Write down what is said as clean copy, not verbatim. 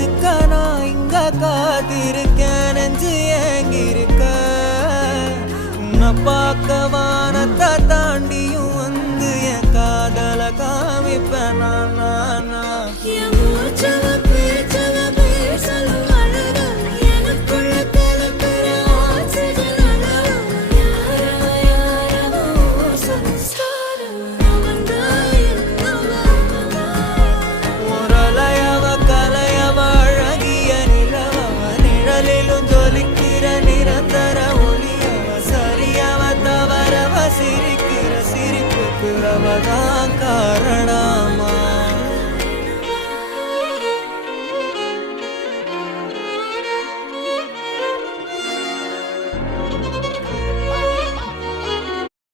காத்துக்க நான் இங்க காத்திருக்கேன் நெஞ்சு ஏங்கிருக்க உன்னை பார்க்க வானத்தை தாண்டியும் வந்து என் காதல காமிப்பேன் நான் நிரந்தர ஒளியவ சரியவ தவறவ சிரிக்கிற சிரிப்புக்கு அவதான் காரணம்